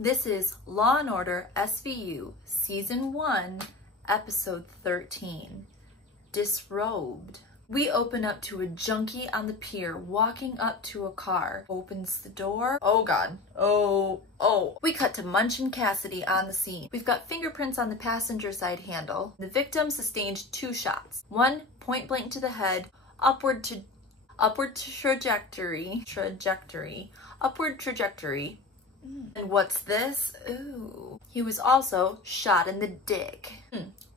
This is Law & Order SVU Season 1, Episode 13, Disrobed. We open up to a junkie on the pier walking up to a car. Opens the door. Oh god. Oh. We cut to Munch and Cassidy on the scene. We've got fingerprints on the passenger side handle. The victim sustained 2 shots. One point blank to the head, upward trajectory. And what's this? Ooh. He was also shot in the dick.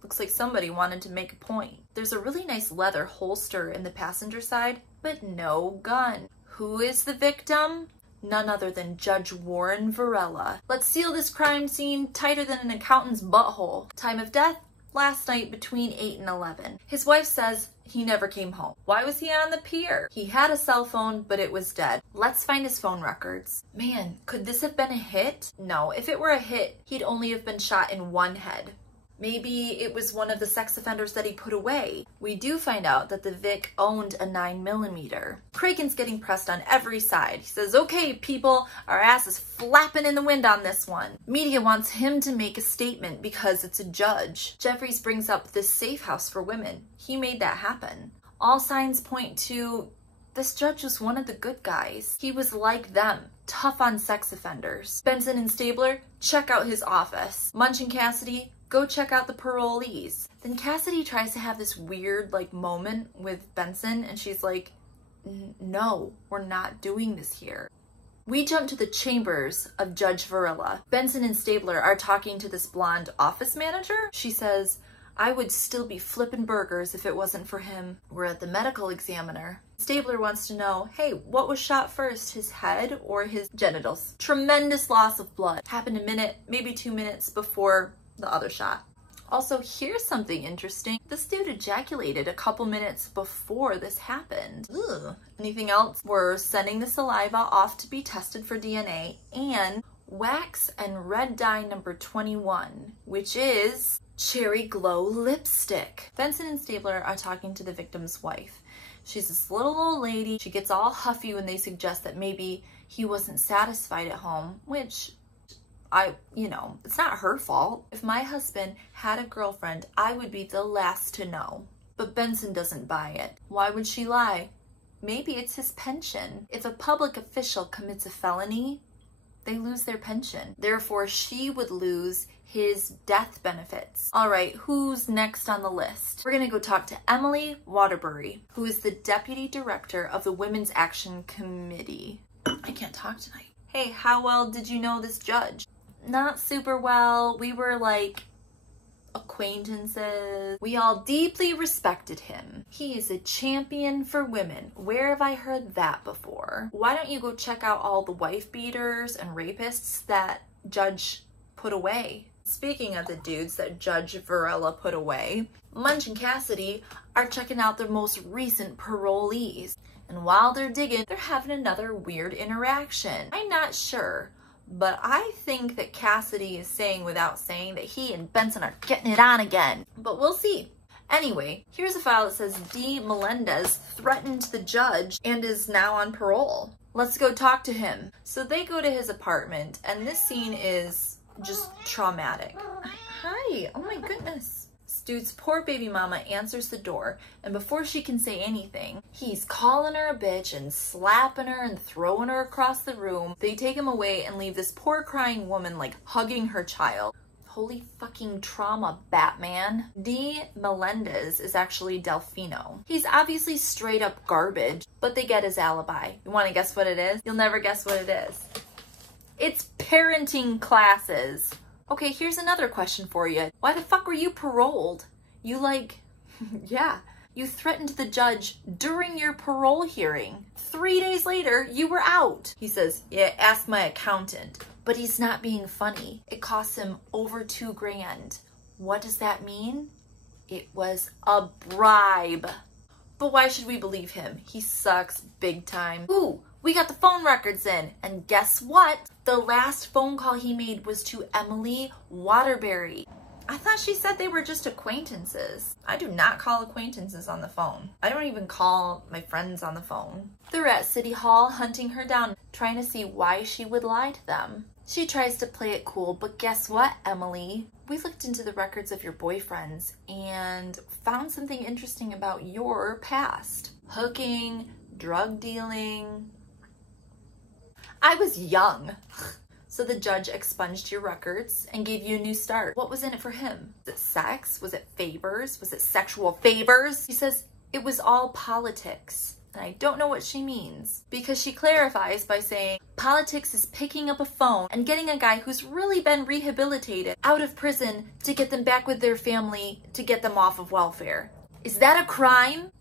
Looks like somebody wanted to make a point. There's a really nice leather holster in the passenger side, but no gun. Who is the victim? None other than Judge Warren Varela. Let's seal this crime scene tighter than an accountant's butthole. Time of death? Last night between 8 and 11. His wife says he never came home. Why was he on the pier? He had a cell phone, but it was dead. Let's find his phone records. Man, could this have been a hit? No, if it were a hit, he'd only have been shot in one head. Maybe it was one of the sex offenders that he put away. We do find out that the Vic owned a 9mm. Cragen's getting pressed on every side. He says, okay, people, our ass is flapping in the wind on this one. Media wants him to make a statement because it's a judge. Jeffries brings up this safe house for women. He made that happen. All signs point to this judge was one of the good guys. He was like them, tough on sex offenders. Benson and Stabler, check out his office. Munch and Cassidy, go check out the parolees. Then Cassidy tries to have this weird moment with Benson and she's like, no, we're not doing this here. We jump to the chambers of Judge Varela. Benson and Stabler are talking to this blonde office manager. She says, I would still be flipping burgers if it wasn't for him. We're at the medical examiner. Stabler wants to know, hey, what was shot first, his head or his genitals? Tremendous loss of blood. Happened a minute, maybe 2 minutes before the other shot. Also, here's something interesting. This dude ejaculated a couple minutes before this happened. Ugh. Anything else? We're sending the saliva off to be tested for DNA and wax and red dye number 21, which is cherry glow lipstick. Benson and Stabler are talking to the victim's wife. She's this little old lady. She gets all huffy when they suggest that maybe he wasn't satisfied at home, which it's not her fault. If my husband had a girlfriend, I would be the last to know. But Benson doesn't buy it. Why would she lie? Maybe it's his pension. If a public official commits a felony, they lose their pension. Therefore, she would lose his death benefits. All right, who's next on the list? We're gonna go talk to Emily Waterbury, who is the deputy director of the Women's Action Committee. I can't talk tonight. Hey, how well did you know this judge? Not super well. We were like acquaintances. We all deeply respected him. He is a champion for women. Where have I heard that before? Why don't you go check out all the wife beaters and rapists that Judge put away? Speaking of the dudes that Judge Varela put away, Munch and Cassidy are checking out their most recent parolees. And while they're digging, they're having another weird interaction. I'm not sure, but I think that Cassidy is saying without saying that he and Benson are getting it on again. But we'll see. Anyway, here's a file that says D. Melendez threatened the judge and is now on parole. Let's go talk to him. So they go to his apartment, and this scene is just traumatic. Hi, oh my goodness. Dude's poor baby mama answers the door, and before she can say anything, he's calling her a bitch and slapping her and throwing her across the room. They take him away and leave this poor crying woman hugging her child. Holy fucking trauma, Batman. D. Melendez is actually Delfino. He's obviously straight up garbage, but they get his alibi. You want to guess what it is? You'll never guess what it is. It's parenting classes. Okay, here's another question for you. Why the fuck were you paroled? You yeah, you threatened the judge during your parole hearing. 3 days later, you were out. He says, yeah, ask my accountant. But he's not being funny. It costs him over $2 grand. What does that mean? It was a bribe. But why should we believe him? He sucks big time. Ooh, we got the phone records in, and guess what? The last phone call he made was to Emily Waterbury. I thought she said they were just acquaintances. I do not call acquaintances on the phone. I don't even call my friends on the phone. They're at City Hall hunting her down, trying to see why she would lie to them. She tries to play it cool, but guess what, Emily? We looked into the records of your boyfriends and found something interesting about your past. Hooking, drug dealing. I was young. So the judge expunged your records and gave you a new start. What was in it for him? Was it sex? Was it favors? Was it sexual favors? He says it was all politics. And I don't know what she means, because she clarifies by saying politics is picking up a phone and getting a guy who's really been rehabilitated out of prison to get them back with their family, to get them off of welfare. Is that a crime?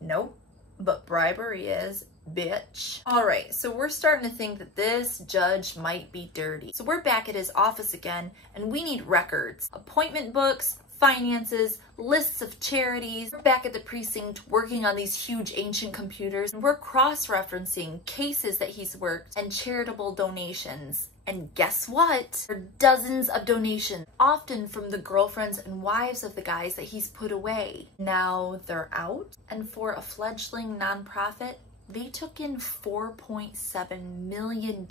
Nope, but bribery is, bitch. All right, so we're starting to think that this judge might be dirty. So we're back at his office again, and we need records, appointment books, finances, lists of charities. We're back at the precinct working on these huge ancient computers, and we're cross-referencing cases that he's worked and charitable donations. And guess what? There are dozens of donations, often from the girlfriends and wives of the guys that he's put away. Now they're out, and for a fledgling nonprofit, they took in $4.7 million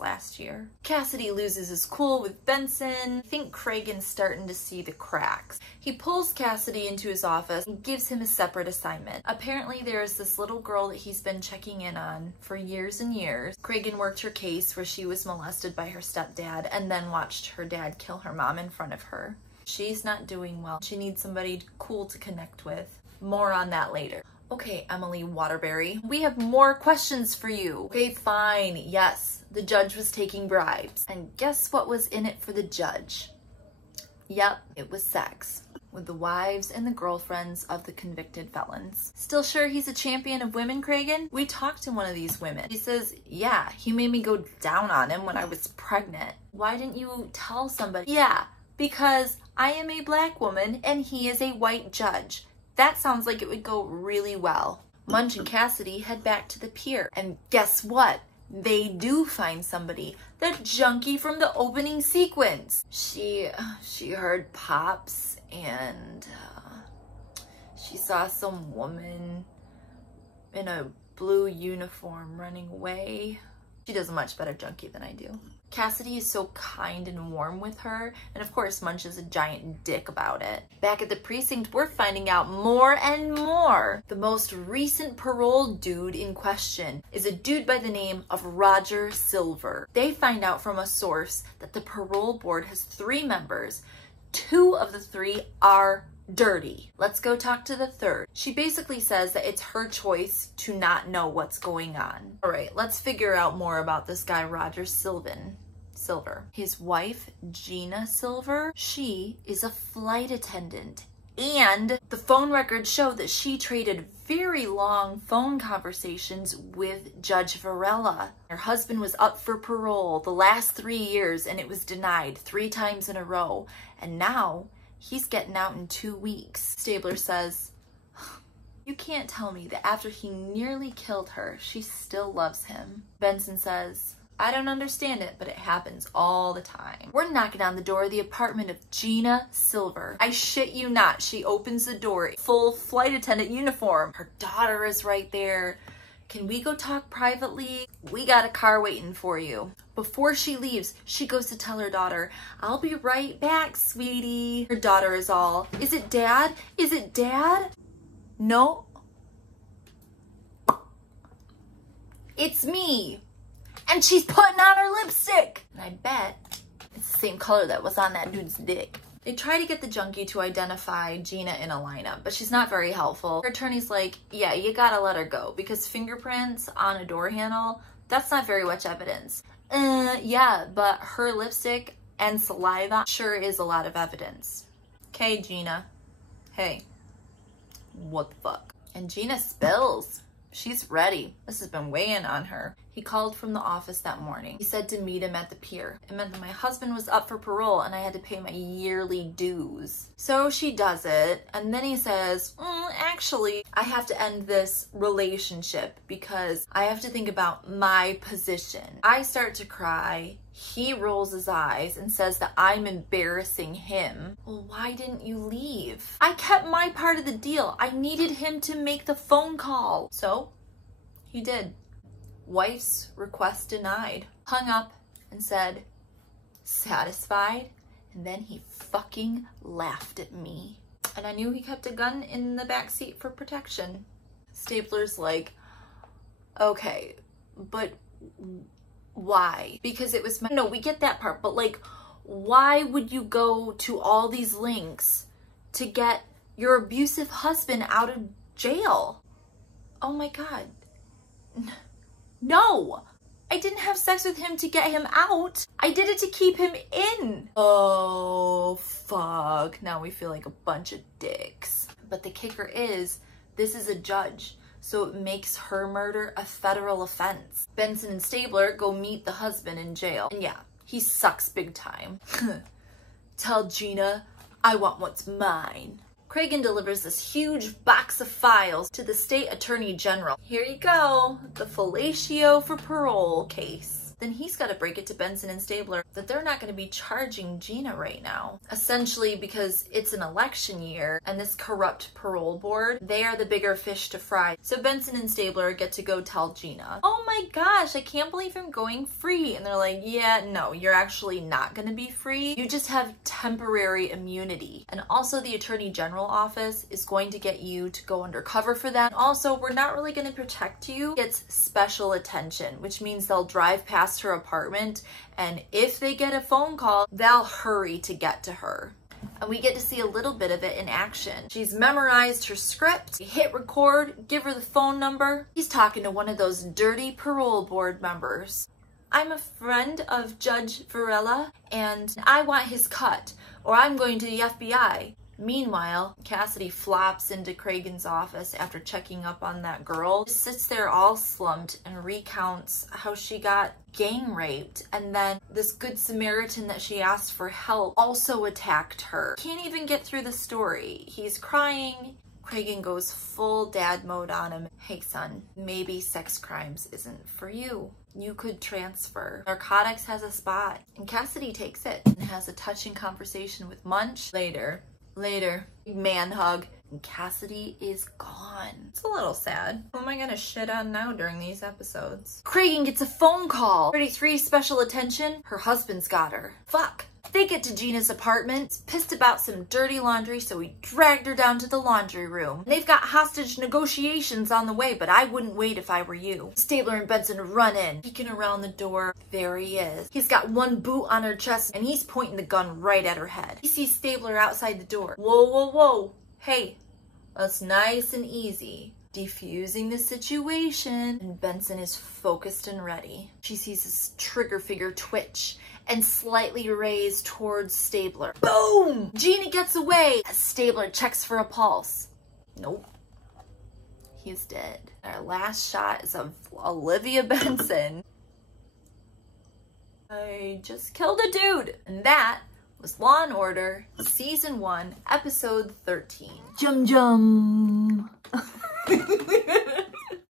last year. Cassidy loses his cool with Benson. I think Cragen's starting to see the cracks. He pulls Cassidy into his office and gives him a separate assignment. Apparently there's this little girl that he's been checking in on for years and years. Cragen worked her case where she was molested by her stepdad and then watched her dad kill her mom in front of her. She's not doing well. She needs somebody cool to connect with. More on that later. Okay, Emily Waterbury, we have more questions for you. Okay, fine. Yes, the judge was taking bribes. And guess what was in it for the judge? Yep, it was sex with the wives and the girlfriends of the convicted felons. Still sure he's a champion of women, Cragen? We talked to one of these women. He says, yeah, he made me go down on him when I was pregnant. Why didn't you tell somebody? Yeah, because I am a black woman and he is a white judge. That sounds like it would go really well. Munch and Cassidy head back to the pier. And guess what? They do find somebody. The junkie from the opening sequence. She heard pops and she saw some woman in a blue uniform running away. She does a much better junkie than I do. Cassidy is so kind and warm with her, and of course Munch is a giant dick about it. Back at the precinct, we're finding out more and more. The most recent parole dude in question is a dude by the name of Roger Silver. They find out from a source that the parole board has 3 members. 2 of the 3 are dirty. Let's go talk to the third. She basically says that it's her choice to not know what's going on. All right, let's figure out more about this guy, Roger Silver. His wife, Gina Silver, she is a flight attendant. And the phone records show that she traded very long phone conversations with Judge Varela. Her husband was up for parole the last 3 years and it was denied 3 times in a row. And now he's getting out in 2 weeks. Stabler says, you can't tell me that after he nearly killed her, she still loves him. Benson says, I don't understand it, but it happens all the time. We're knocking on the door of the apartment of Gina Silver. I shit you not, she opens the door, full flight attendant uniform. Her daughter is right there. Can we go talk privately? We got a car waiting for you. Before she leaves, she goes to tell her daughter, I'll be right back, sweetie. Her daughter is all, is it Dad? Is it Dad? No. It's me. And she's putting on her lipstick. And I bet it's the same color that was on that dude's dick. They try to get the junkie to identify Gina in a lineup, but she's not very helpful. Her attorney's like, yeah, you gotta let her go because fingerprints on a door handle, that's not very much evidence. Yeah, but her lipstick and saliva sure is a lot of evidence. Okay, Gina. Hey, what the fuck? And Gina spills. She's ready. This has been weighing on her. He called from the office that morning. He said to meet him at the pier. It meant that my husband was up for parole and I had to pay my yearly dues. So she does it, and then he says, actually, I have to end this relationship because I have to think about my position. I start to cry. He rolls his eyes and says that I'm embarrassing him. Well, why didn't you leave? I kept my part of the deal. I needed him to make the phone call. So he did. Wife's request denied. Hung up and said, satisfied, and then he fucking laughed at me. And I knew he kept a gun in the back seat for protection. Stabler's like, okay, but why? Because it was my... No, we get that part, but like, why would you go to all these lengths to get your abusive husband out of jail? Oh my God. No! I didn't have sex with him to get him out. I did it to keep him in. Oh, fuck. Now we feel like a bunch of dicks. But the kicker is, this is a judge, so it makes her murder a federal offense. Benson and Stabler go meet the husband in jail. And yeah, he sucks big time. Tell Gina, I want what's mine. Cragen delivers this huge box of files to the state attorney general. Here you go, the fellatio for parole case. Then he's got to break it to Benson and Stabler that they're not going to be charging Gina right now. Essentially because it's an election year and this corrupt parole board, they are the bigger fish to fry. So Benson and Stabler get to go tell Gina, oh my gosh, I can't believe I'm going free. And they're like, yeah, no, you're actually not going to be free. You just have temporary immunity. And also the Attorney General office is going to get you to go undercover for that. Also, we're not really going to protect you. It's special attention, which means they'll drive past her apartment, and if they get a phone call, they'll hurry to get to her. And we get to see a little bit of it in action. She's memorized her script, hit record, give her the phone number. He's talking to one of those dirty parole board members. I'm a friend of Judge Varela, and I want his cut, or I'm going to the FBI. Meanwhile, Cassidy flops into Cragen's office after checking up on that girl. Just sits there all slumped and recounts how she got gang raped, and then this good Samaritan that she asked for help also attacked her. Can't even get through the story. He's crying. Cragen goes full dad mode on him. Hey son, maybe sex crimes isn't for you. You could transfer. Narcotics has a spot. And Cassidy takes it and has a touching conversation with Munch. Later, man hug, and Cassidy is gone. It's a little sad. Who am I gonna shit on now during these episodes? Cragen gets a phone call. 33 special attention. Her husband's got her. Fuck. They get to Gina's apartment, pissed about some dirty laundry, so he dragged her down to the laundry room. They've got hostage negotiations on the way, but I wouldn't wait if I were you. Stabler and Benson run in, peeking around the door. There he is. He's got one boot on her chest, and he's pointing the gun right at her head. He sees Stabler outside the door. Whoa, whoa, whoa. Hey, that's nice and easy. Defusing the situation, and Benson is focused and ready. She sees his trigger finger twitch and slightly raise towards Stabler. Boom! Gina gets away as Stabler checks for a pulse. Nope. He's dead. Our last shot is of Olivia Benson. I just killed a dude. And that was Law & Order, Season 1, Episode 13. Jum jum!